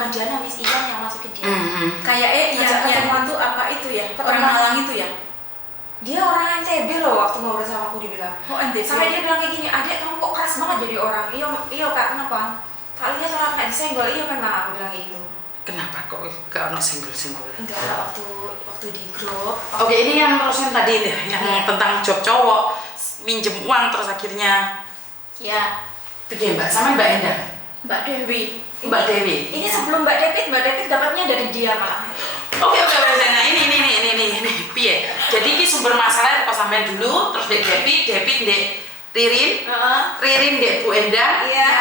bukan Diana Miss, Ian yang masukin dia. Kayak yang ketemuan tuh apa itu ya? Orang Malang itu ya? Dia orang NTB loh waktu ngobrol sama aku, dibilang. Oh, NTB. Sampai dia bilang kayak gini, "Adek kamu kok keras banget jadi orang." Iya Kak, kenapa? Tak lihat orang kena disenggol. Iya memang, aku bilang kayak gitu. Kenapa kok gak ono senggol-senggol? Enggak, waktu di grup. Oke, ini yang terus yang tadi nih, yang tentang job cowok minjem uang terus akhirnya Ya. Oke, Mbak, sama Mbak Endah. Mbak Dewi. Mbak Dewi. Ini sebelum Mbak David dapatnya dari dia malah. Oke, nah ini piye. Jadi ini sumber masalah kok sampean dulu, terus Dek David Dek Ririn Dek Bu Endah. Iya.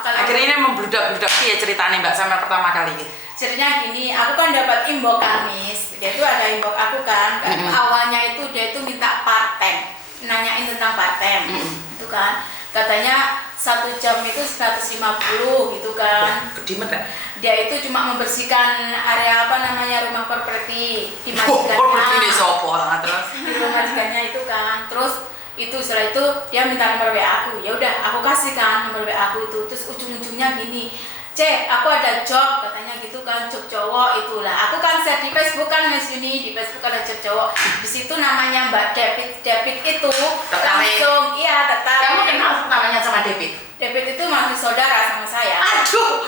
Akhirnya ini membludak-bludak piye ceritanya Mbak sama pertama kali ini. Ceritanya gini, aku kan dapat inbox Kamis. Dia tuh ada inbox aku kan. Awalnya itu dia itu minta part time, nanyain tentang part time. Itu kan. Katanya 1 jam itu 150 gitu kan. Gede banget. Dia itu cuma membersihkan area apa namanya rumah properti di majikannya. Properti ini sopo terus. Di rumah majikannya itu kan. Terus itu setelah itu dia minta nomor WA aku. Ya udah, aku kasih kan nomor WA aku itu. Terus ujung-ujungnya gini, "Cek, aku ada job," katanya gitu kan, job cowok itulah. Aku kan share di Facebook kan Mas Yuni, di Facebook ada job cowok. Di situ namanya Mbak David itu langsung tertarik. Kamu kenal namanya sama David? David itu masih saudara sama saya. Aduh.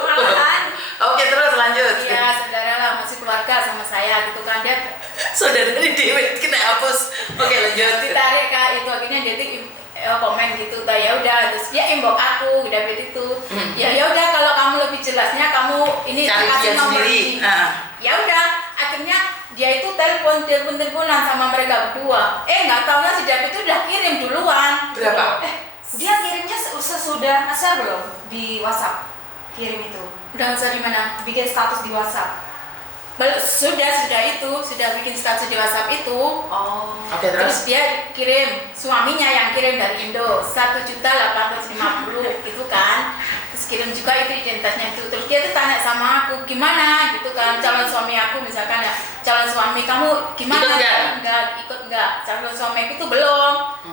Oke, terus lanjut. Iya, saudara lah, masih keluarga sama saya gitu kan. Dia Saudara dari David kena hapus. Oke, lanjut. ditarik Kak, itu akhirnya dia komen gitu. Ya udah, terus dia inbox aku, David itu. Ya udah, kalau kamu lebih jelasnya kamu ini Cari kasih dia nomor sendiri. ini. Ya udah, akhirnya dia itu teleponan sama mereka berdua. Nggak taunya si David itu udah kirim duluan. Berapa? Dia kirimnya sesudah nge-share belum di WhatsApp? Kirim itu. Udah nge-share di mana? Bikin status di WhatsApp. Sudah bikin status di WhatsApp itu. Oh. Oke, Terus terus. dia kirim, suaminya yang kirim dari Indo 1.850 gitu kan. Terus kirim juga itu identitasnya itu. Terus dia tuh tanya sama aku, "Gimana?" gitu kan, calon suami aku misalkan ya, "Calon suami kamu gimana?" Ikut enggak? Calon suami aku tuh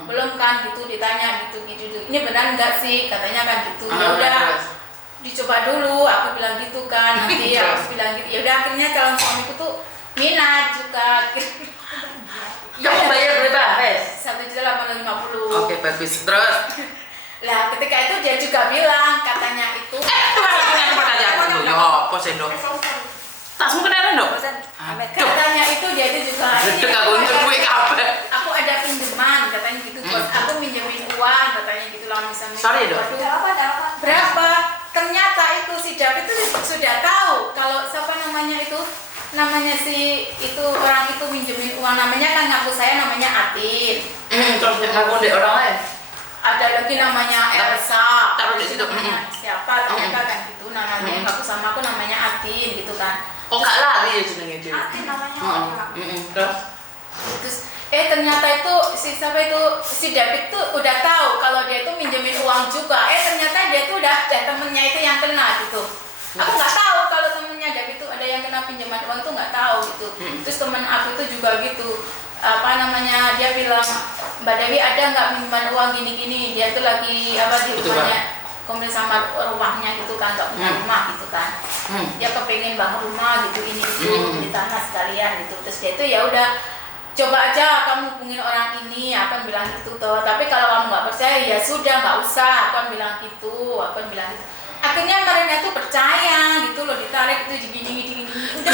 belum kan gitu, ditanya gitu. "Ini benar enggak sih?" katanya kan gitu. Ya udah, dicoba dulu, aku bilang gitu kan. Nanti aku bilang gitu. Ya udah, akhirnya calon suamiku tuh minat juga. Kamu bayar berapa? 1.850. Oke, bagus. Terus. Lah ketika itu dia juga bilang katanya itu. Ya, apa sih, Dok? Tak semua kenalan, Dok? Katanya itu dia itu juga. Sedek aku untuk gue kabeh. Aku ada pinjaman katanya gitu. Bos, aku minjemin uang katanya gitu lah misalnya. Sorry, Dok. Berapa? Ternyata itu si David itu sudah tahu kalau siapa namanya itu. Namanya si itu orang itu minjemin uang, namanya kan ngaku saya namanya Atin. Terus ngaku di orang lain. Ada lagi namanya Elsa. Taruh di situ. Siapa ternyata kan gitu namanya. Ngaku sama aku namanya Atin gitu kan. Oh, gak lari ya jenenge dia. Atin namanya. Terus Ternyata itu si David tuh udah tahu kalau dia itu minjemin uang juga. Ternyata dia tuh udah temennya itu yang kena gitu. Aku nggak tahu kalau temennya David itu ada yang kena pinjaman uang, itu nggak tahu gitu. Terus temen aku itu juga gitu. Dia bilang, "Mbak Dewi ada nggak pinjaman uang gini-gini?" Dia itu lagi di rumahnya, komplain sama rumahnya gitu kan, nggak punya rumah gitu kan. Dia kepengen bangun rumah gitu ini itu di tanah sekalian gitu. Terus dia itu ya udah, "Coba aja kamu hubungin orang ini," aku bilang gitu toh. "Tapi kalau kamu nggak percaya ya sudah, nggak usah," aku bilang gitu. Akhirnya mereka tuh percaya gitu loh, ditarik itu gini. Udah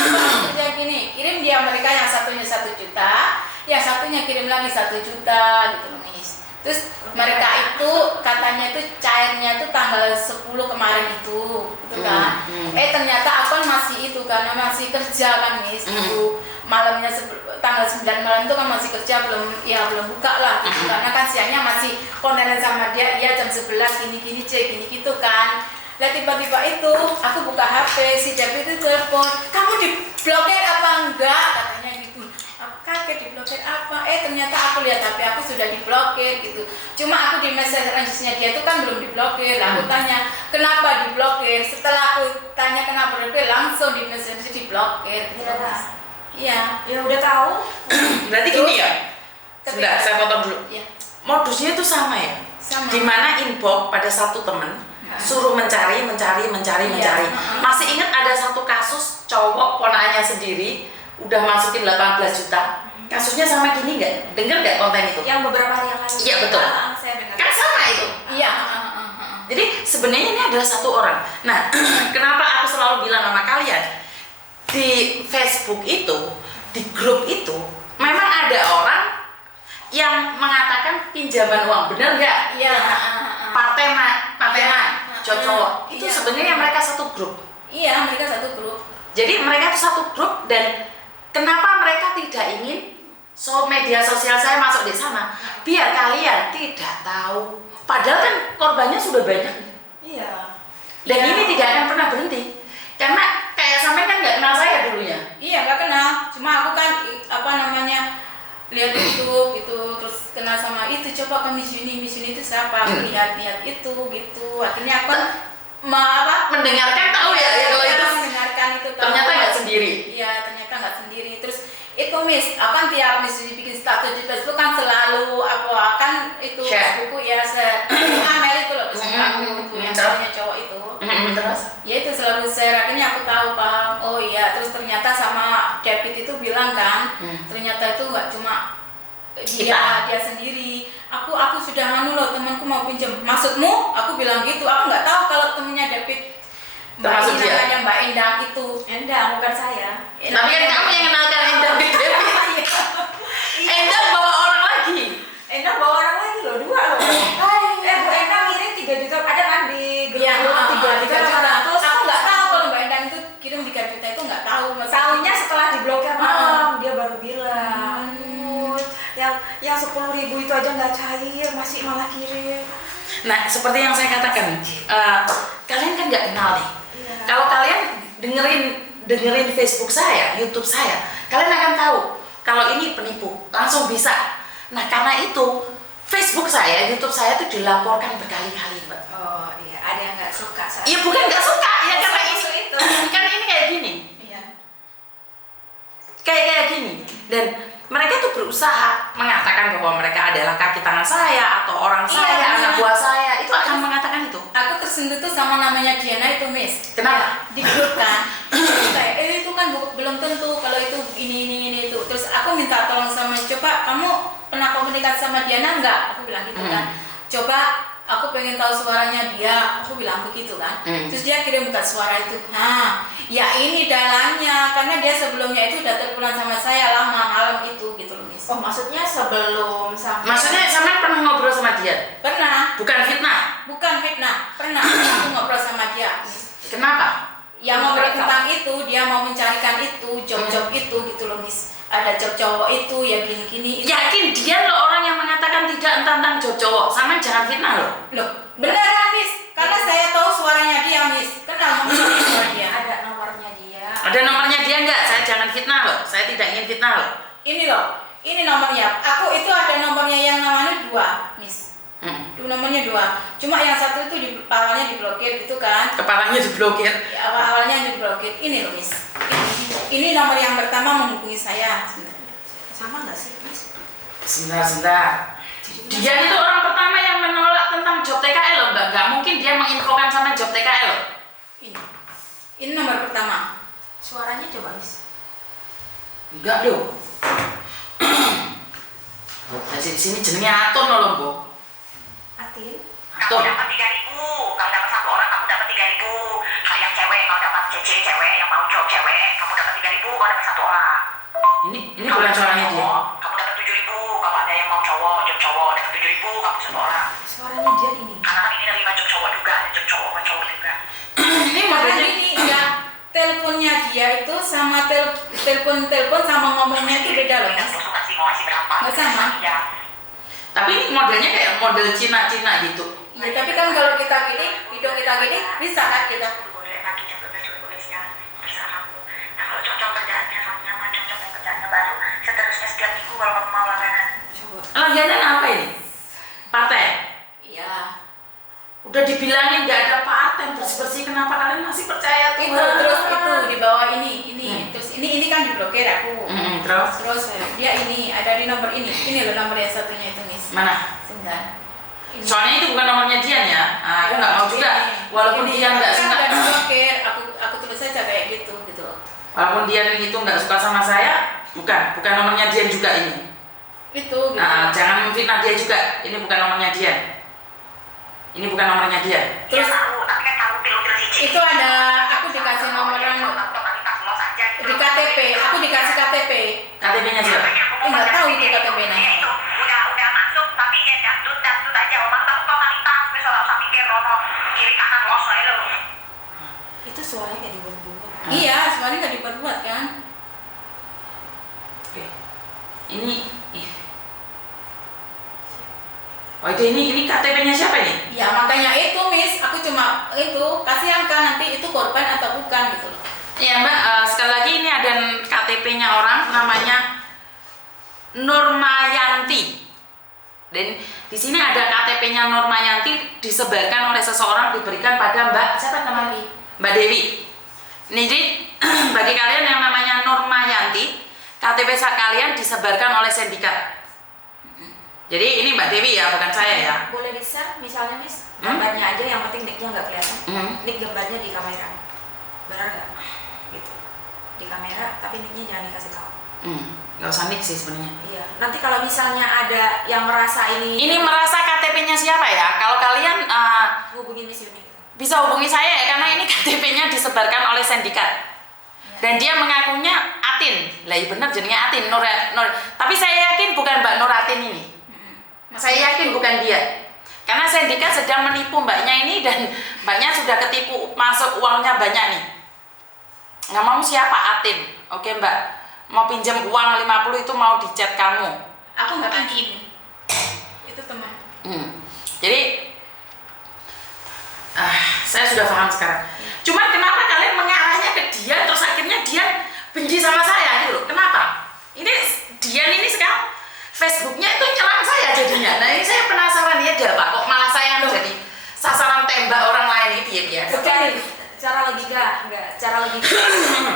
kerja gini, kirim dia mereka yang satunya 1 juta, yang satunya kirim lagi 1 juta gitu loh, Miss. Terus mereka itu katanya itu cairnya itu tanggal 10 kemarin itu gitu kan. Ternyata aku masih itu karena masih kerja kan, Miss. Itu malamnya tanggal 9 malam itu kan masih kerja, belum buka lah gitu. Karena kan siangnya masih konten sama dia jam 11 gini cek gitu kan. Lah tiba-tiba itu aku buka HP, si David itu telepon, "Kamu diblokir apa enggak?" katanya gitu. Aku kaget, diblokir apa? Ternyata aku lihat HP aku sudah diblokir gitu. Cuma aku di message-nya dia itu kan belum diblokir. Lah aku tanya, "Kenapa diblokir?" Setelah aku tanya kenapa diblokir, langsung di message diblokir gitu. Iya. Ya udah tahu. berarti gini ya. Sebentar, saya potong dulu. Iya. Modusnya itu sama ya? Sama. Dimana inbox pada satu temen suruh mencari. Masih ingat ada satu sendiri udah masukin 18 juta. Kasusnya sama gini nggak? Dengar nggak konten itu? Yang beberapa hari yang lalu. Iya, betul. Saya dengar. Kan sama itu. Iya. Jadi sebenarnya ini adalah satu orang. Nah, kenapa aku selalu bilang sama kalian di Facebook itu, di grup itu, memang ada orang yang mengatakan pinjaman uang, benar nggak? Iya. Pateman, cowok. Itu Iya. sebenarnya mereka satu grup. Iya, mereka satu grup. Jadi mereka itu satu grup dan kenapa mereka tidak ingin media sosial saya masuk di sana? Biar kalian tidak tahu. Padahal kan korbannya sudah banyak. Iya. Dan Iya. ini tidak akan pernah berhenti. Karena kayak sampai kan nggak kenal saya dulunya. Iya, nggak kenal. Cuma aku kan lihat YouTube gitu, terus kenal sama itu, coba ke Miss Yuni itu siapa? Aku lihat itu gitu. Akhirnya aku Mendengarkan tahu ya kalau itu. mendengarkan itu tahu. Ternyata nggak sendiri. Iya, ternyata nggak sendiri. Terus itu Miss, aku kan tiap Miss Yuni bikin status di Facebook kan selalu itu Share. buku ya Amel itu loh, pesan aku itu yang namanya cowok itu. Terus? Ya itu selalu share, akhirnya aku tahu Bang. Oh iya, terus ternyata sama David itu bilang kan, ternyata itu nggak cuma dia sendiri. Aku sudah loh, temanku mau pinjam. Maksudmu? Aku bilang gitu. Aku nggak tahu kalau temennya David Termasuk dia? namanya Mbak Endang itu. Endang, bukan saya. Tapi kan kamu yang kenalkan Endang di Devi. Endang bawa orang lagi. Endang bawa orang lagi loh, 2 loh. Bu Endang ngirim 3 juta, ada kan di grup Iya, 3 juta. Terus aku nggak tahu kalau Mbak Endang itu kirim 3 juta itu nggak tahu. Tahunya setelah diblokir malam, dia baru bilang. Yang 10.000 itu aja nggak cair, masih malah kirim. Nah, seperti yang saya katakan, kalian kan nggak kenal nih. Iya. Kalau kalian dengerin Facebook saya, YouTube saya, kalian akan tahu kalau ini penipu, langsung bisa. Nah, karena itu Facebook saya, YouTube saya itu dilaporkan berkali-kali, Mbak. Oh iya, ada yang nggak suka. Iya, bukan nggak suka, ya karena Musuh itu. kan ini kayak gini, Iya. kayak gini, dan mereka tuh berusaha mengatakan bahwa mereka adalah kaki tangan saya atau orang Iya, saya, benar. anak buah saya, itu akan mengatakan itu. Aku tersentuh tuh sama namanya Diana itu Miss. Kenapa? Di grup kan. Kayak itu kan belum tentu kalau itu ini itu. Terus aku minta tolong sama, coba kamu pernah komunikasi sama Diana enggak? Aku bilang gitu kan. Coba aku pengen tahu suaranya dia. Aku bilang begitu kan. Terus dia kirimkan suara itu. Nah, ya ini dalangnya karena dia sebelumnya itu udah teleponan sama saya lama malam itu gitu loh Miss. Oh, maksudnya sebelum sampai. Maksudnya sama pernah ngobrol sama dia? Pernah. Bukan fitnah? Bukan fitnah. Pernah. Aku ngobrol sama dia. Miss. Kenapa? Yang ngobrol tentang itu, dia mau mencarikan itu, job-job itu gitu loh Miss. Ada job cowok itu ya gini-gini. Yakin dia loh orang yang mengatakan tidak tentang job cowok. Sama jangan fitnah loh. Loh, beneran Miss. Karena saya tahu suaranya dia Miss. Kenal suara dia. Ada nomornya dia. Ada nomornya dia enggak? Saya jangan fitnah loh. Saya tidak ingin fitnah loh. Ini loh, ini nomornya. Aku itu ada nomornya yang namanya 2 Miss. Itu nomornya 2. Cuma yang satu itu awalnya diblokir gitu kan. Kepalanya diblokir. Ya, awalnya diblokir. Ini loh Miss. Ini nomor yang pertama menghubungi saya. Sama nggak sih, Mas? Sebentar. Dia itu orang pertama yang menolak tentang job TKL loh, Mbak. Nggak mungkin dia menginfokan sama job TKL loh. Ini nomor pertama. Suaranya coba, Mas. Enggak loh. Nah, di sini jenenge Aton loh, Mbok. Atin. Aton. Kamu dapat 3.000, kalau dapat 1 orang kamu dapat 3.000. Kalau yang cewek, kalau dapat CC cewek yang mau job cewek, kamu dapat 3.000 kalau dapat 1 orang. Ini bukan suaranya dia. Kamu dapat 7.000 kalau ada yang mau cowok, job cowok dapat 7.000 kamu 1 orang. Suaranya dia ini. Karena kan ini nerima job cowok juga, ada job cowok sama cowok juga. Ini Karena modelnya ini ya teleponnya dia itu sama telepon sama ngomongnya itu beda loh Dan Mas. terus kasih mau kasih berapa? Nggak sama. Ya. Tapi ini modelnya kayak model Cina-Cina gitu. Ya tapi kan kalau kita gini, hidung kita gini bisa kan kita. Boleh pagi jam 12 boleh siang terserah kamu. Nah kalau cocok kerjaannya kamu nyaman, cocok yang kerjaannya baru, seterusnya setiap minggu kalau kamu mau langganan. Coba. Langganan apa ini? Paten. Iya. Udah dibilangin nggak ada paten bersih-bersih, kenapa kalian masih percaya tuh? Terus itu di bawah ini. Terus ini kan diblokir aku. Terus Dia ini ada di nomor ini. Ini loh nomor yang satunya itu Miss. mana? Sebentar. Ini. Soalnya itu bukan nomornya Dian ya. Aku nggak mau juga. Ini. Walaupun Ini. Dian nggak Kan suka. udah diblokir. Aku tulis saja kayak gitu. Walaupun Dian itu nggak suka sama saya, bukan nomornya Dian juga ini. Itu gitu. Jangan memfitnah dia juga. Ini bukan nomornya Dian. Ini bukan nomornya Dian. Terus tahu, tapi kan tahu pil-pil siji. itu ada aku dikasih nomor di KTP, aku dikasih KTP. KTP-nya siapa? Nggak tahu itu KTP-nya. Itu udah masuk, tapi ya dangdut aja. Omang tahu totalitas, wis ora usah mikir ono kiri kanan los ae lho. Itu suaranya kayak dibuat-buat. Iya, sebenarnya nggak diperbuat kan? Oke. Ini. Oh ini KTP-nya siapa ini? Ya makanya itu Miss, aku cuma itu kasihan kan nanti itu korban atau bukan gitu loh. Ya Mbak, sekali lagi ini ada KTP-nya orang namanya Nurmayanti. Dan di sini ada KTP-nya Nurmayanti disebarkan oleh seseorang diberikan pada Mbak siapa namanya? Mbak Dewi. Ini jadi bagi kalian yang namanya Nurmayanti, KTP kalian disebarkan oleh sindikat. Jadi ini Mbak Dewi ya, bukan saya ya. Boleh di-share misalnya Miss, gambarnya aja yang penting nicknya nggak kelihatan. Nick gambarnya di kamera. Benar nggak? Gitu. Di kamera, tapi nicknya jangan dikasih tahu. Nggak usah nick sih sebenarnya. Iya. Nanti kalau misalnya ada yang merasa Ini merasa KTP-nya siapa ya? Kalau kalian hubungin Miss Yuni. bisa hubungi saya ya, karena ini KTP-nya disebarkan oleh sindikat. Dan dia mengakunya Atin. Lah iya benar jadinya Atin, Nur. Tapi saya yakin bukan Mbak Nur Atin ini. Saya yakin bukan dia. Karena sindikat sedang menipu mbaknya ini dan mbaknya sudah ketipu, masuk uangnya banyak nih. Nggak mau siapa Atin. Oke Mbak, mau pinjam uang 50 itu mau di chat kamu. Aku nggak pinjam. Itu teman. Jadi saya sudah paham sekarang. Cuma kenapa kalian mengarahnya ke dia terus akhirnya dia benci sama saya gitu loh. Kenapa? Ini Dian ini sekarang Facebooknya itu nyerang saya jadinya. Nah ini saya penasaran ya dia Pak, kok malah saya yang jadi sasaran tembak orang lain itu ya. Cara logika,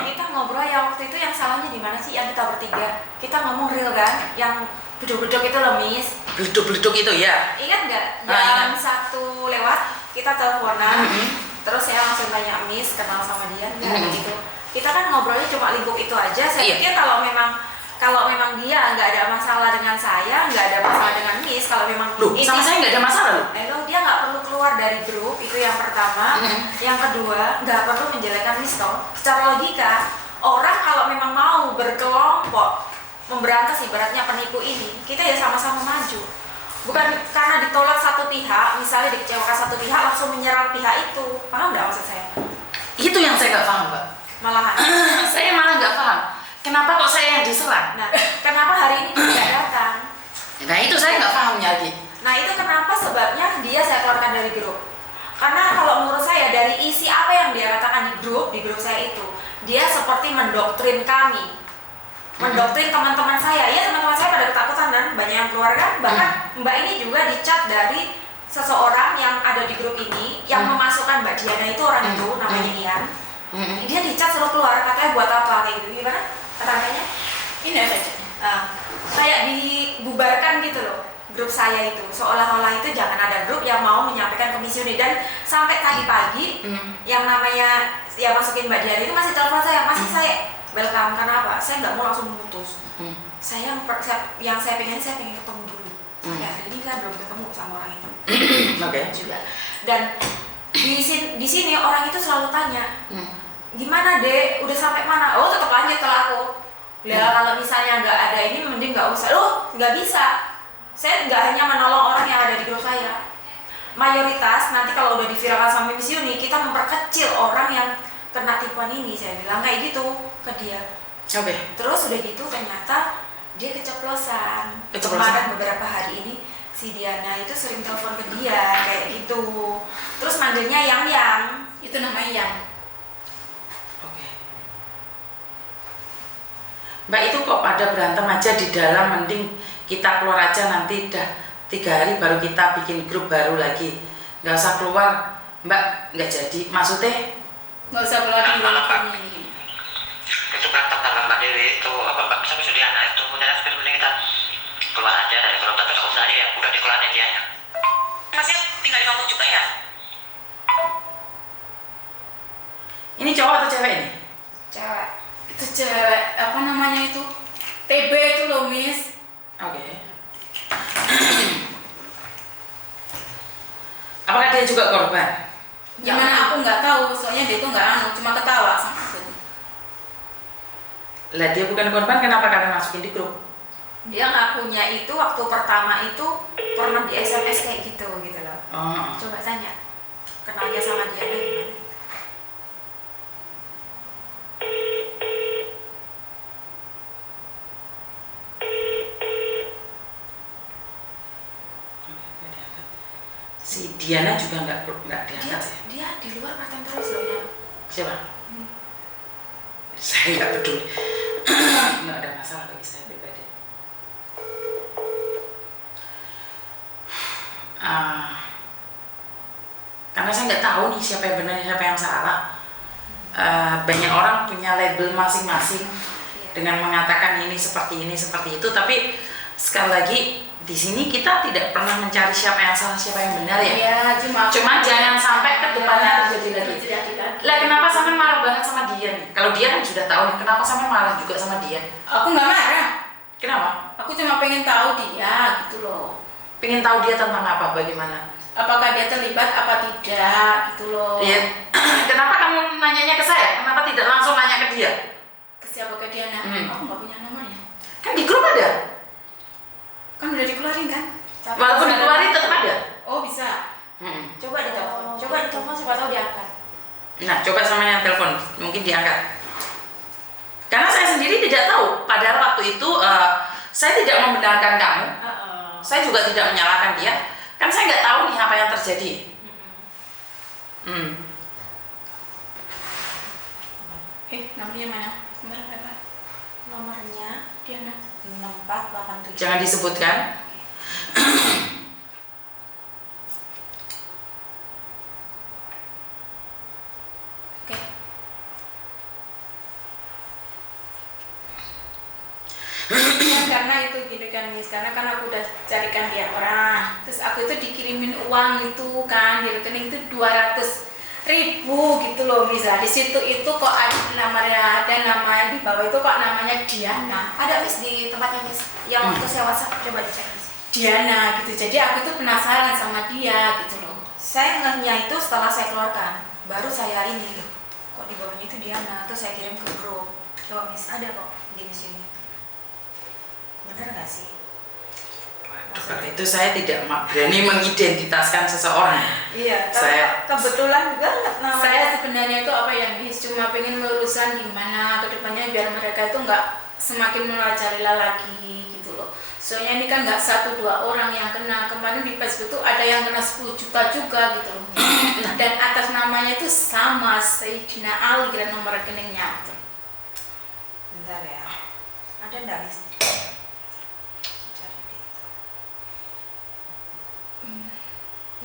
kita ngobrol yang waktu itu yang salahnya di mana sih yang kita bertiga? Kita ngomong real kan, yang beduk-beduk itu loh Miss. Beduk-beduk itu ya. Ingat nggak? Jam 1 lewat kita teleponan, terus saya langsung tanya Miss kenal sama dia nggak gitu. Kita kan ngobrolnya cuma lingkup itu aja. Saya pikir kalau memang dia nggak ada masalah dengan saya, nggak ada masalah dengan Miss, kalau memang sama saya nggak ada masalah loh. Dia nggak perlu keluar dari grup, itu yang pertama. Yang kedua, nggak perlu menjelekkan Miss toh. Secara logika, orang kalau memang mau berkelompok memberantas ibaratnya penipu ini, kita ya sama-sama maju. Bukan karena ditolak satu pihak, misalnya dikecewakan satu pihak langsung menyerang pihak itu. Paham nggak maksud saya? Itu yang saya nggak paham Mbak. Malahan. Saya malah nggak paham. Kenapa kok saya yang diserang? Nah, kenapa hari ini tidak datang? Nah itu saya nggak pahamnya lagi. Nah itu kenapa sebabnya dia saya keluarkan dari grup. Karena kalau menurut saya dari isi apa yang dia katakan di grup saya itu, dia seperti mendoktrin kami, mendoktrin teman-teman saya. Ya teman-teman saya pada ketakutan dan banyak yang keluar kan. Bahkan Mbak ini juga dicat dari seseorang yang ada di grup ini yang memasukkan Mbak Diana itu orang itu namanya Ian. Dia dicat suruh keluar, katanya buat apa kayak gitu, gimana? Kata-katanya? Ini ada Kayak dibubarkan gitu loh grup saya itu, seolah-olah itu jangan ada grup yang mau menyampaikan ke Miss Yuni. Dan sampai tadi pagi yang namanya ya masukin Mbak Diana itu masih telepon saya, masih saya welcome. Kenapa? Saya nggak mau langsung memutus. Yang saya pengen ketemu dulu. Ya hari ini kan belum ketemu sama orang itu. Juga. Dan di sini orang itu selalu tanya, gimana Dek, udah sampai mana? Oh tetap lanjut kalau aku. Ya kalau misalnya nggak ada ini mending nggak usah. Loh nggak bisa. Saya nggak hanya menolong orang yang ada di grup saya. Mayoritas nanti kalau udah diviralkan sama Miss Yuni, kita memperkecil orang yang kena tipuan ini. Saya bilang kayak gitu ke dia. Terus udah gitu ternyata dia keceplosan. Kemarin beberapa hari ini si Diana itu sering telepon ke dia kayak gitu. Terus manggilnya yang itu namanya Yang. Mbak itu kok pada berantem aja di dalam, mending kita keluar aja nanti udah 3 hari baru kita bikin grup baru lagi. Nggak usah keluar Mbak, nggak jadi. Maksudnya? Nggak usah keluar di dalam kami. Itu berantem sama Mbak Dewi itu apa Mbak bisa besok Diana itu punya mending kita keluar aja dari grup, tapi nggak usah ya udah dikeluarin dia. Masih tinggal di kampung juga ya? Ini cowok atau cewek ini? cewek. Itu cewek apa namanya itu? TB itu loh, Miss. Oke. Apakah dia juga korban? Gimana aku nggak tahu, soalnya dia itu nggak cuma ketawa sama aku. Lah dia bukan korban, kenapa kalian masukin di grup? Dia ngakunya itu waktu pertama itu pernah di SMS kayak gitu loh. Oh. Coba tanya, kenalnya sama dia gimana? Si Diana juga nggak Dia, diangkat ya? dia di luar part-time terus loh ya. Siapa? Saya nggak peduli. Nggak ada masalah bagi saya pribadi. Karena saya nggak tahu nih siapa yang benar siapa yang salah. Banyak orang punya label masing-masing dengan mengatakan ini seperti itu, tapi sekali lagi di sini kita tidak pernah mencari siapa yang salah siapa yang benar ya. Iya, Cuma jangan sampai ke depannya terjadi lagi. lagi. Lah kenapa sampai marah banget sama dia nih? Kalau dia kan sudah tahu nih, kenapa sampai marah juga sama dia? Aku nggak marah. Kenapa? Aku cuma pengen tahu dia gitu loh. Pengen tahu dia tentang apa, bagaimana? Apakah dia terlibat apa tidak gitu loh. Iya. Kenapa kamu nanyanya ke saya? Kenapa tidak langsung nanya ke dia? Ke siapa ke dia? Nah, aku nggak punya nomornya. Kan di grup ada. Kan udah dikeluarin kan? Walaupun dikeluarin tetap ada. Oh bisa. Coba ditelepon, siapa tahu diangkat. Nah, coba sama yang telepon, mungkin diangkat. Karena saya sendiri tidak tahu. Padahal waktu itu saya tidak membenarkan kamu. Saya juga tidak menyalahkan dia. Kan saya nggak tahu nih apa yang terjadi. Nomornya mana? Nomor berapa? Nomornya Diana. 6487. Jangan disebutkan. Oke. Karena itu gini kan Miss, karena kan aku udah carikan dia orang, terus aku itu dikirimin uang itu kan di rekening itu 200.000 gitu loh Miss. Di situ itu kok ada namanya di bawah itu kok namanya Diana. Ada Miss di tempatnya Miss, yang waktu saya WhatsApp, coba dicek Miss. Diana gitu, jadi aku tuh penasaran sama dia gitu loh. Saya ngehnya itu setelah saya keluarkan, baru saya ini kok di bawahnya itu Diana, terus saya kirim ke grup. Coba Miss, ada kok di Miss ini. Bener nggak sih? Kalau itu saya tidak berani mengidentitaskan seseorang. Iya, Saya- kebetulan banget namanya. Saya sebenarnya itu apa ya Miss, cuma pengen melurusan gimana kedepannya biar mereka itu nggak semakin merajalela lagi gitu loh. Soalnya ini kan nggak 1-2 orang yang kena, kemarin di Facebook tuh ada yang kena 10 juta juga gitu loh. Dan atas namanya itu sama Sayyidina Ali dan nomor rekeningnya gitu. Bentar ya, ada nggak Miss? Cari deh.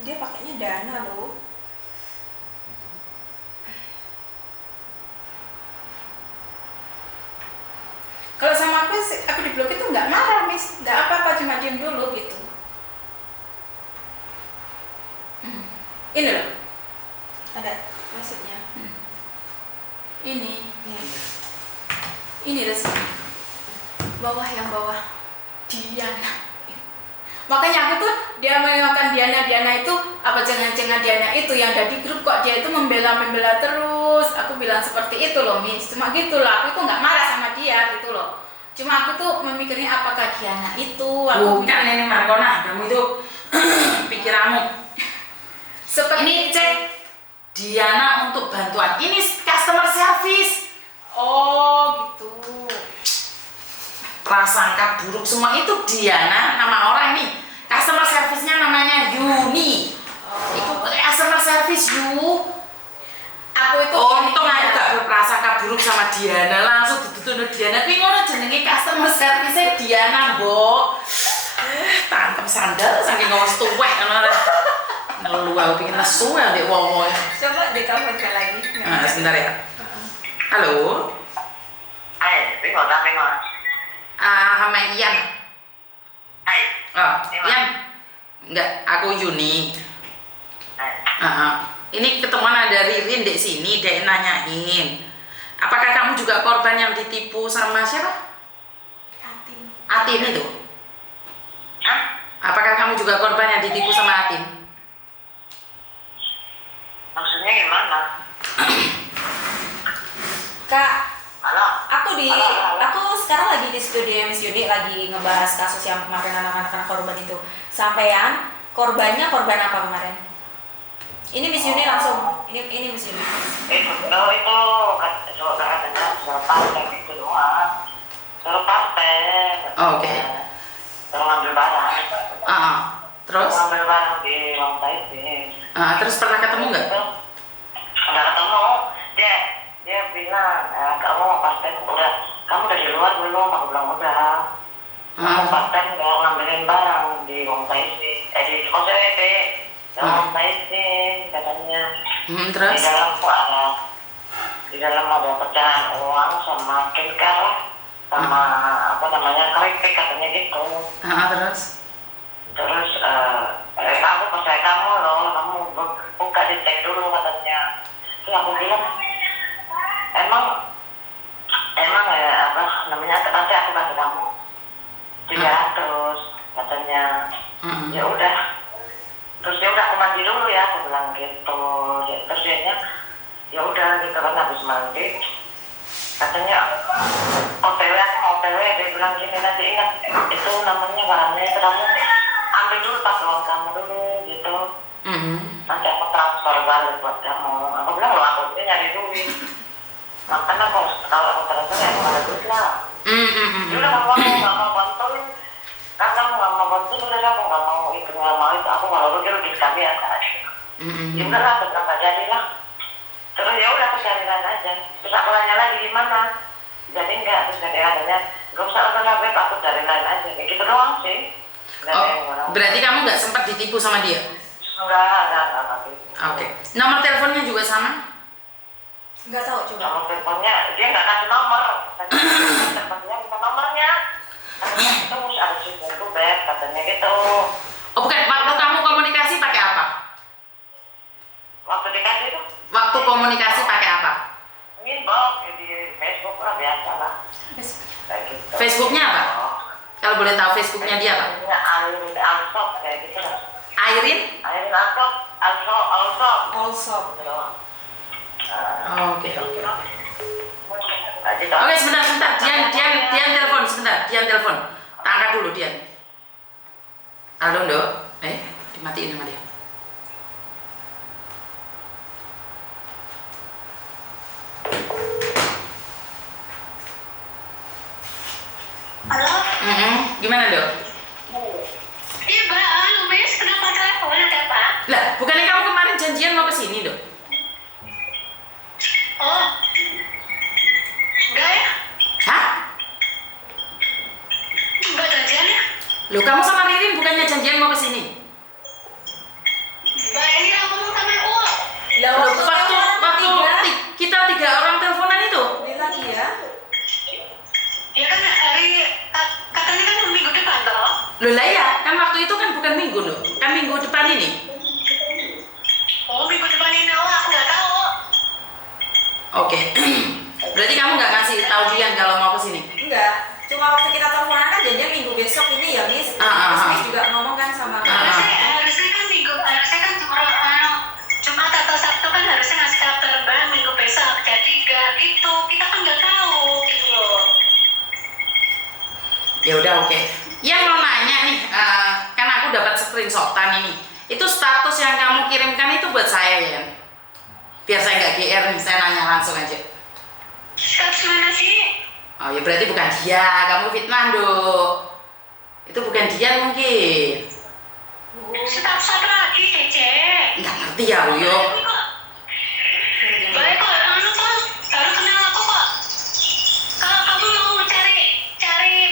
Dia pakainya Dana loh. Kalau sama aku sih, aku di blog itu nggak marah Miss, nggak apa-apa, cuma diem dulu gitu. Ini loh, Ada maksudnya. ini Nih, resmi bawah yang bawah. Diana. Makanya aku tuh dia mengenalkan Diana itu apa jangan-jangan Diana itu yang ada di grup kok dia itu membela terus. Aku bilang seperti itu loh Miss, cuma gitu loh, aku tuh nggak marah sama dia gitu loh. Cuma aku tuh memikirnya apakah Diana itu aku Bukan ini Markona, kamu itu pikiranmu. seperti Ini cek Diana untuk bantuan. Ini customer service. Oh gitu. Prasangka buruk semua itu Diana, nama orang nih. Customer service-nya namanya Yuni. Itu customer service you. Aku itu Untung aku gak berprasangka buruk sama Diana, langsung dituduh Diana. Kuwi ngono jenenge customer service Diana, Mbok. Tantem sandal saking ngomong tuwek ngono. Nelu aku pengen nesu ya ndek wong-wong. Coba ditelepon lagi. Nah, sebentar ya. Halo. Hai, bingung tak bingung. Sama Ian. Hai. Oh, Ian. Enggak, aku Yuni. Hai. Ini ketemuan ada Ririn di sini, dia nanyain. Apakah kamu juga juga korban yang ditipu sama siapa? Atin itu? Hah? Apakah kamu juga korban yang ditipu sama Atin? Maksudnya gimana? Kak, Halo? aku sekarang lagi di studio Miss Yuni lagi ngebahas kasus yang kemarin anak-anak korban itu. Sampean korban apa kemarin? Ini Miss Yuni langsung. Ini Miss Yuni. Itu katanya suruh partai gitu doang. Suruh partai. Oh, oke. Suruh ngambil barang. Terus? Suruh ngambil barang di ruang Taipei. Terus pernah ketemu nggak? Nggak ketemu. Dia bilang, kamu pasten kamu udah di luar belum? Aku bilang udah. Kamu pasten nggak ngambilin barang di ruang Taipei, di OCWP, di ruang Taipei katanya. Terus? Di dalam ada pecahan uang sama kinkar, sama keripik katanya gitu. Terus? Aku percaya kamu loh, kamu buka dicek dulu katanya. Terus aku bilang, emang ya nanti aku kasih kamu 300 katanya. Ya udah. Terus dia udah aku mandi dulu ya, aku bilang gitu. Terus ya udah gitu kan habis mandi. Katanya OTW, dia bilang gini, nanti ingat itu namanya barangnya itu kamu ambil dulu pakai uang kamu dulu gitu. Nanti aku transfer balik buat kamu. Aku bilang loh, aku ini nyari duit. Makanya kalau aku transfer ya aku ada duit lah. Dia udah kamu nggak mau bantuin, kan kamu nggak mau bantuin, udah aku nggak mau itu, aku kalau rugi sekali ya kan. Ya udah lah, tetap nggak jadi lah. Terus ya udah aku cari lain aja. Terus aku tanya lagi gimana? Jadi enggak, terus jadi adanya gak usah beb, aku cari lain aja. Kayak gitu doang sih. Berarti kamu nggak sempat ditipu sama dia? Enggak. Oke. Nomor teleponnya juga sama? Nggak tahu coba. Nomor teleponnya dia nggak kasih nomor. Teleponnya bukan nomornya. Katanya itu harus ada sistem tuh beb, katanya gitu. Oh bukan, waktu kamu komunikasi pakai apa? Waktu dikasih itu? Waktu komunikasi pakai apa? Inbox di Facebook lah, biasa lah. Kayak gitu. Facebooknya apa? Kalau boleh tahu Facebooknya dia apa? Airin Alsop kayak gitu lah. Airin? Airin Alsop. Oke. Nah, gitu. Oke, sebentar. Dian telepon. Angkat dulu, Dian. Halo, Ndok. Dimatiin sama dia. Halo? Gimana, Dok? Iya, Mbak. Halo, Miss. Kenapa telepon? Ada apa? Lah, bukannya kamu kemarin janjian mau kesini, Dok? Oh. Enggak ya? Hah? Enggak janjian ya? Loh, kamu sama Ririn bukannya janjian mau kesini? Mbak, ini aku mau sama uang. Lah Waktu kita 3 orang teleponan itu? bilang iya. Ya kan katanya kan minggu depan toh. Loh lah ya, kan waktu itu kan bukan minggu loh, kan minggu depan ini. Oh, minggu depan ini aku nggak tahu. Oke. Berarti kamu nggak ngasih tahu Dian kalau mau kesini? Enggak. Cuma waktu kita teleponan kan janjian minggu besok ini ya, Miss. Terus Miss juga ngomong kan sama Harusnya kan Jumat atau Sabtu kan harusnya ngasih kabar Mbak minggu besok. Jadi enggak itu, kita kan nggak tahu gitu loh. Ya udah oke. Yang mau nanya nih, kan aku dapat screenshotan ini. Itu status yang kamu kirimkan itu buat saya ya? Biar saya nggak GR nih, saya nanya langsung aja. Status mana sih? Oh ya berarti bukan dia, kamu fitnah Dok. Itu bukan dia mungkin. Status apa lagi, Cece? Nggak ngerti ya Uyo. Baik kok, kamu tuh baru kenal aku kok. Kalau kamu mau cari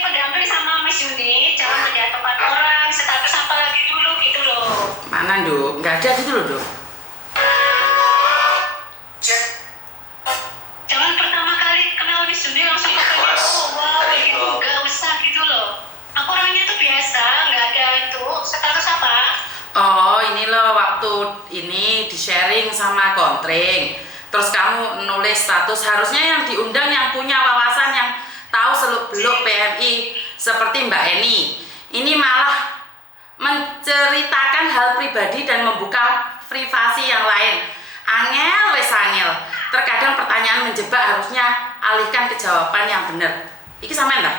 pendamping sama Miss Yuni, jangan melihat tempat orang, status apa lagi dulu gitu loh. Mana Dok? Nggak ada gitu loh Dok. Jangan pertama kali kenal Miss Yuni langsung katanya, oh wow, gitu, nggak usah gitu loh. Aku orangnya tuh biasa, nggak ada itu. Status apa? Oh ini loh waktu ini di sharing sama Kontring. Terus kamu nulis status, harusnya yang diundang yang punya seperti Mbak Eni, ini malah menceritakan hal pribadi dan membuka privasi yang lain. Angel wes angel. Terkadang pertanyaan menjebak, harusnya alihkan ke jawaban yang benar. Iki sampean Mbak?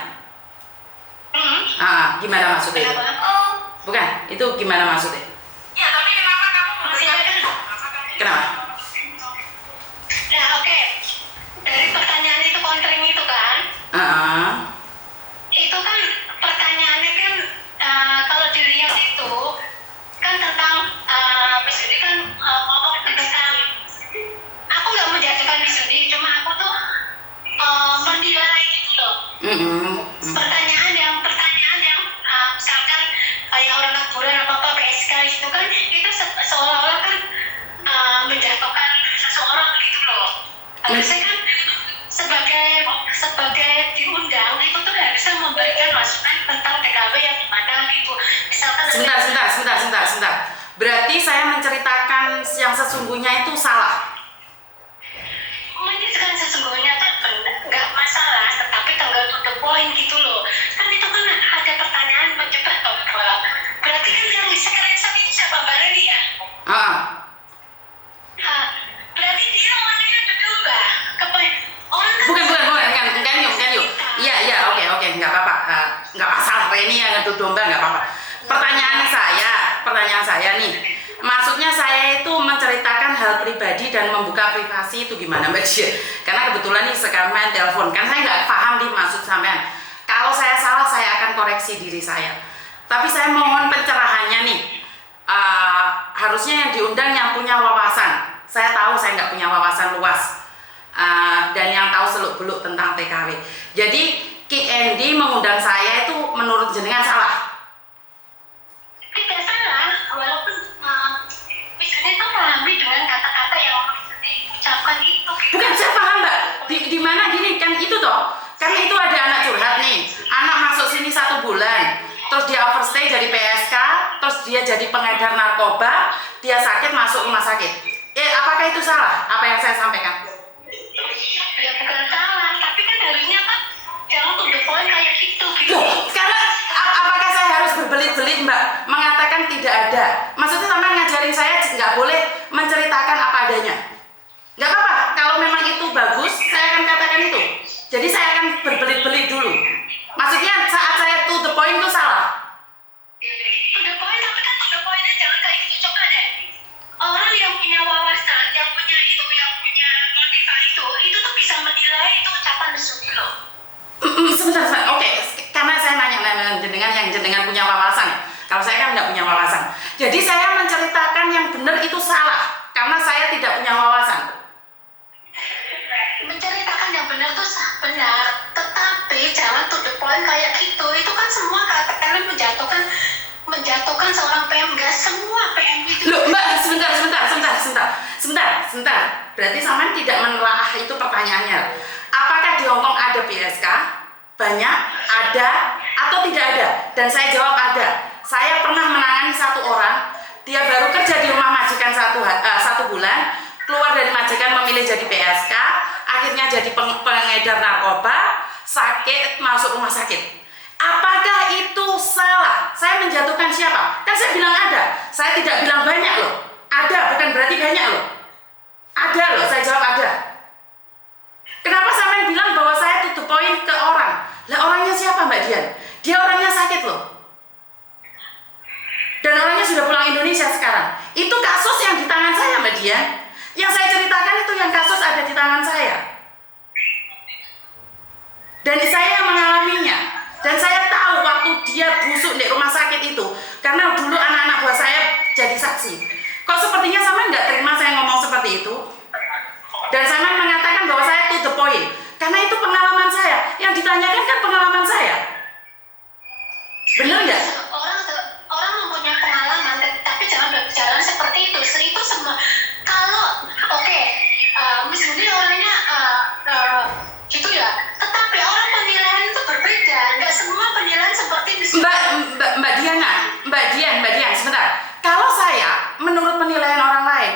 Gimana maksudnya itu? Bukan, itu gimana maksudnya? Ya, tapi kenapa kamu Kenapa? Ya, oke. Dari pertanyaan itu counseling itu kan? Itu kan pertanyaannya kan kalau dilihat itu kan tentang Misudi kan ngomong tentang aku nggak menjatuhkan Misudi, cuma aku tuh menilai gitu loh. Pertanyaan yang misalkan kayak orang liburan apa PSK itu kan itu seolah-olah kan menjatuhkan seseorang gitu loh. Harusnya kan sebagai diundang itu tuh harusnya memberikan masukan tentang TKW yang gimana gitu. Misalkan Sebentar. Berarti saya menceritakan yang sesungguhnya itu salah. menceritakan sesungguhnya kan nggak masalah, tetapi tinggal to the point gitu loh. Kan itu kan ada pertanyaan menjebak toh. Berarti kan yang sekarang ini siapa Mbak Reni ya? Berarti dia orangnya berubah. Bukan yuk. Iya, oke, nggak apa-apa. Nggak masalah, Reni yang ngadu domba nggak apa-apa. Pertanyaan saya nih, maksudnya saya itu menceritakan hal pribadi dan membuka privasi itu gimana Mbak Dia? Karena kebetulan nih sekarang main telepon, kan saya nggak paham nih maksud sampean. Kalau saya salah, saya akan koreksi diri saya. Tapi saya mohon pencerahannya nih. Harusnya yang diundang yang punya wawasan. Saya tahu saya nggak punya wawasan luas. Dan yang tahu seluk-beluk tentang TKW. Jadi Ki Endi mengundang saya itu menurut jenengan salah? Tidak salah, walaupun misalnya itu memahami dengan kata-kata yang diucapkan itu. Bukan, saya paham Mbak. Di mana gini kan itu toh? Kan itu ada anak curhat nih. Anak masuk sini 1 bulan, terus dia overstay jadi PSK, terus dia jadi pengedar narkoba, dia sakit masuk rumah sakit. Apakah itu salah? Apa yang saya sampaikan? Ya bukan salah, tapi kan harusnya kan jangan to the point kayak gitu. Loh, karena apakah saya harus berbelit-belit Mbak mengatakan tidak ada? Maksudnya sampai ngajarin saya nggak boleh menceritakan apa adanya. Nggak apa-apa, kalau memang itu bagus saya akan katakan itu. Jadi saya akan berbelit-belit dulu. Maksudnya saat saya to the point itu salah. To the point, tapi kan to the point-nya jangan kayak gitu. Coba deh, orang yang punya wawasan, yang punya motivasi itu tuh bisa menilai itu ucapan Misudi loh. Sebentar. Oke, karena saya nanya jenengan yang jenengan punya wawasan. Kalau saya kan nggak punya wawasan. Jadi saya menceritakan yang benar itu salah karena saya tidak punya wawasan. Menceritakan yang benar tuh benar, tetapi jangan to the point kayak gitu. Itu kan semua kalian menjatuhkan seorang PM. Nggak semua PM itu. Loh Mbak, sebentar. Berarti sampean tidak menelaah itu pertanyaannya. Apakah di Hongkong ada PSK? Banyak? Ada? Atau tidak ada? Dan saya jawab ada. Saya pernah menangani 1 orang, dia baru kerja di rumah majikan 1 bulan, keluar dari majikan memilih jadi PSK, akhirnya jadi pengedar narkoba, sakit, masuk rumah sakit. Apakah itu salah? Saya menjatuhkan siapa? Kan saya bilang ada. Saya tidak bilang banyak loh. Ada, bukan berarti banyak loh. Ada loh, saya jawab ada. Kenapa sampean bilang bahwa saya to the point ke orang? Lah orangnya siapa Mbak Dian? Dia orangnya sakit loh. Dan orangnya sudah pulang Indonesia sekarang. Itu kasus yang di tangan saya Mbak Dian. Yang saya ceritakan itu yang kasus ada di tangan saya. Dan saya yang mengalaminya. Dan saya tahu waktu dia busuk di rumah sakit itu. Karena dulu anak-anak buah saya jadi saksi. Kok sepertinya sama nggak terima saya ngomong seperti itu? Dan sama mengatakan bahwa saya to the point. Karena itu pengalaman saya. Yang ditanyakan kan pengalaman saya. Bener nggak? Orang mempunyai pengalaman, tapi jangan berbicara seperti itu. Itu semua. Kalau Misudi orangnya gitu ya. Tetapi orang penilaian itu berbeda. Nggak semua penilaian seperti Misudi. Mbak Dian, sebentar. Kalau saya menurut penilaian orang lain,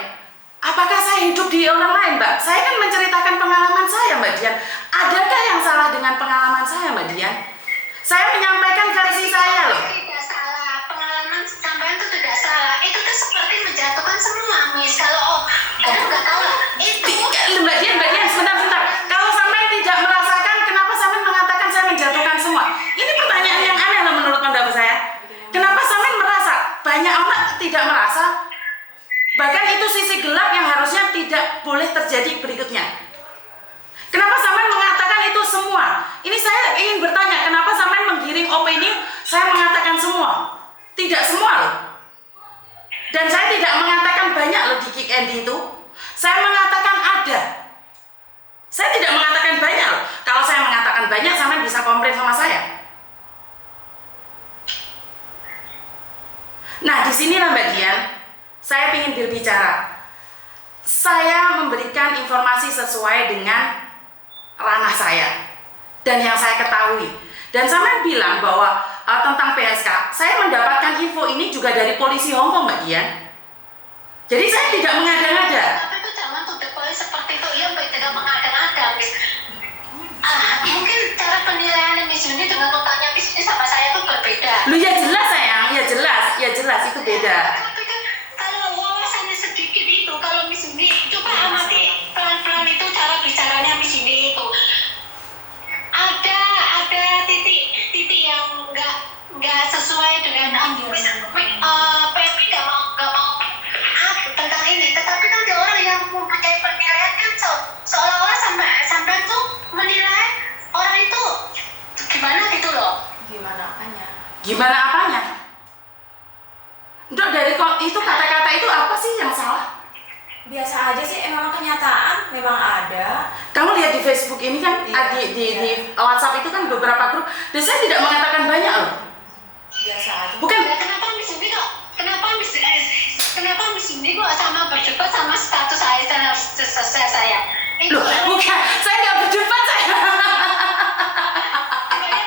apakah saya hidup di orang lain, Mbak? Saya kan menceritakan pengalaman saya, Mbak Dian. Adakah yang salah dengan pengalaman saya, Mbak Dian? Saya menyampaikan versi saya loh. Tidak salah, pengalaman sampean itu tidak salah. Itu tuh seperti menjatuhkan semua, Miss. Kalau kalian nggak tahu lah, itu. Mbak Dian, sebentar. Kalau sampai tidak merasakan, kenapa sampai mengatakan saya menjatuhkan semua? Ini pertanyaan yang aneh loh menurut pendapat saya. Kenapa sampai merasa? Banyak orang tidak merasa. Bahkan itu sisi gelap yang harusnya tidak boleh terjadi berikutnya. Kenapa sampai mengatakan itu semua? Ini saya ingin bertanya, kenapa sampai menggiring opini saya mengatakan semua? Tidak semua loh. Dan saya tidak mengatakan banyak loh di Kick Andy itu. Saya mengatakan ada. Saya tidak mengatakan banyak loh. Kalau saya mengatakan banyak, sampai bisa komplain sama saya. Nah, disinilah Mbak Dian, saya ingin berbicara. Saya memberikan informasi sesuai dengan ranah saya dan yang saya ketahui. Dan sampai bilang bahwa tentang PSK, saya mendapatkan info ini juga dari polisi Hongkong, Mbak Dian. Jadi saya tidak mengada-ngada. Tapi itu jangan tuh polis seperti itu, iya tidak mengada-ngada, Miss. Mungkin cara penilaian Miss Yuni dengan notanya Miss Yuni sama saya itu berbeda. Lu ya jelas sayang, ya jelas itu beda. Tapi kan kalau wawasannya sedikit itu, kalau Miss Yuni coba amati pelan-pelan itu cara bicaranya Miss Yuni itu. Ada titik yang nggak sesuai dengan Pepi nggak mau tentang ini, tetapi kan ada orang yang mempunyai penilaian kan seolah-olah sampai tuh menilai orang itu gimana gitu loh. Gimana apanya? Dok, dari itu kata-kata itu apa sih yang salah? Biasa aja sih, memang kenyataan memang ada. Kamu lihat di Facebook ini kan, Iya, di WhatsApp itu kan beberapa grup, dan saya tidak mengatakan banyak loh. Biasa aja. Bukan. Ya, kenapa Miss Yuni kok sama berdebat sama status saya dan saya itu Loh, bukan, saya nggak berdebat saya.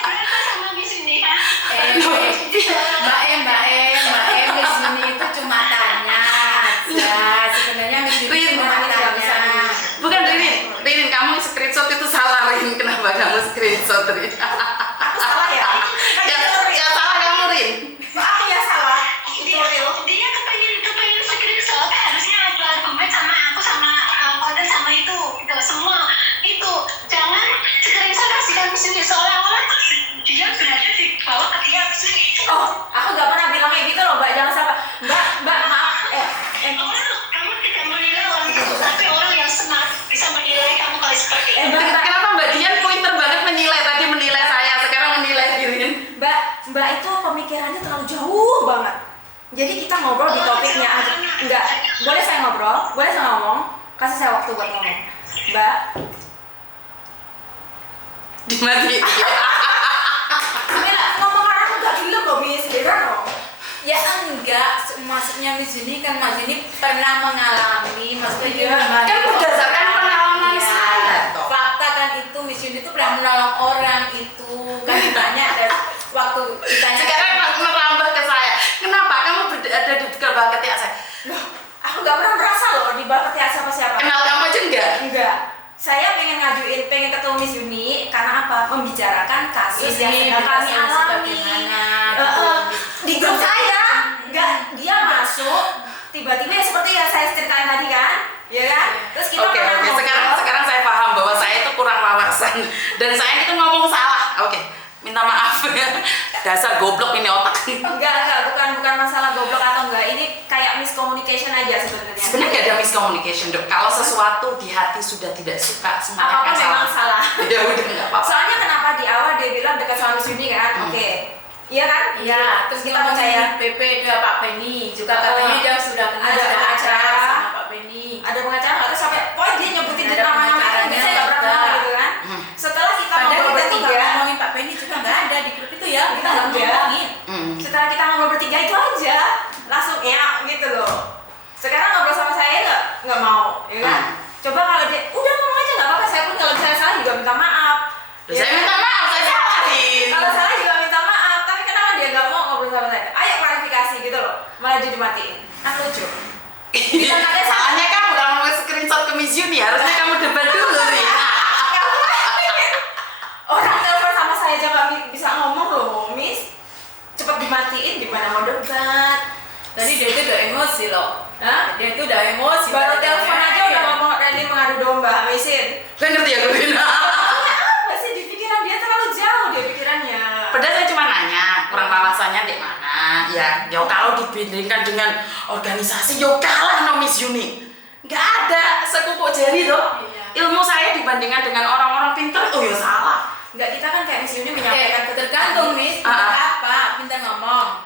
berapa sama Miss Yuni kan? Mbak Em, Miss Yuni itu cuma tanya aja. Sebenarnya Miss Yuni Rin, cuma tanya. Bukan Rin, kamu screenshot itu salah Rin. Kenapa kamu screenshot Rin? Aku salah ya? Ya salah kamu Rin. Aku ya salah. Itu real. Dia kepengen screenshot, harusnya ada argumen sama aku sama konten sama itu gitu semua itu. Jangan screenshot kasihkan Miss Yuni seolah-olah dia berada di bawah ketika Miss Yuni itu. Oh, aku nggak pernah bilang kayak gitu loh, Mbak. Jangan sampai. Mbak, maaf. Kamu tidak menilai orang itu, tapi orang yang smart bisa menilai kamu kalau seperti itu. Mbak, Kenapa Mbak Dian pointer banget menilai, tadi menilai saya, sekarang menilai Rin? Mbak itu pemikirannya terlalu jauh banget. Jadi kita ngobrol di topiknya aja. Enggak, boleh saya ngobrol? Boleh saya ngomong? Kasih saya waktu buat ngomong. Mbak, Dimatiin. Mila, ngomong orang aku gak gila loh, Miss. Beda dong. Ya enggak, maksudnya Miss Yuni kan Mas Yuni pernah mengalami, maksudnya dia Iya, kan berdasarkan pengalaman Iya, saya, toh. fakta kan itu Miss Yuni itu pernah menolong orang itu kan ditanya dan waktu ditanya Sekarang merambah ke saya. Kenapa kamu ada di bawah ketiak saya? Loh, aku gak pernah merasa loh di bawah ketiak siapa-siapa. Kenal kamu aja enggak? Enggak. Saya pengen ketemu Miss Yuni karena apa? Membicarakan kasus yang sedang kami alami. Di grup saya, enggak, dia masuk tiba-tiba ya seperti yang saya ceritain tadi kan, ya kan? Terus kita Oke, pernah ngobrol. sekarang saya paham bahwa saya itu kurang wawasan dan saya itu ngomong salah. Oke, minta maaf ya. Dasar goblok ini otak. Enggak, bukan masalah goblok atau enggak. Ini kayak miscommunication aja sebenarnya. Sebenarnya nggak ada miscommunication dok. Kalau sesuatu di hati sudah tidak suka, semuanya Apa-apa kan memang salah. Ya udah nggak apa-apa. Soalnya kenapa di awal dia bilang dekat sama Miss Yuni kan? Oke. Iya kan? Iya, terus kita kita percaya. PP dia Pak Penny juga katanya dia sudah kenal Ada sudah pengacara. acara sama Pak Penny. Ada pengacara nggak? Terus sampai pokoknya dia nyebutin Ada nama-nama pengacaranya yang saya nggak pernah kenal juga. gitu kan? Setelah kita Padahal ngobrol kita tuh nggak bertiga, ngomongin Pak Penny juga nggak ada di grup itu ya, kita nggak Iya. ngomongin. setelah kita ngobrol bertiga itu aja langsung ya gitu loh. Sekarang ngobrol sama saya nggak mau, ya kan? Coba kalau dia udah ngomong aja nggak apa-apa. Saya pun kalau misalnya salah juga minta maaf. Loh, saya minta maaf, saya salahin. Kalau salah juga minta maaf. Tapi kenapa dia nggak mau ngobrol sama saya? Ayo klarifikasi gitu loh. Malah jadi matiin. Kan lucu. Bisa nggak ada Salahnya kamu udah mau screenshot ke Miss Yuni, harusnya kamu debat dulu nih. Orang telepon sama saya aja nggak bisa ngomong gimana mau debat. Tadi dia itu udah emosi loh. Hah? Dia itu udah emosi. Baru telepon aja udah ngomong Randy mengadu domba, Mesin. Saya ngerti ya gue. Apa sih di pikiran dia terlalu jauh dia pikirannya. Padahal saya cuma nanya kurang wawasannya di mana. Ya, yo kalau dibandingkan dengan organisasi yo kalah no Miss Uni. Nggak ada sekupuk jari tuh. Iya. Ilmu saya dibandingkan dengan orang-orang pintar, oh ya salah. Enggak, kita kan kayak Miss Uni menyampaikan Tergantung Miss, pintar apa, pintar ngomong.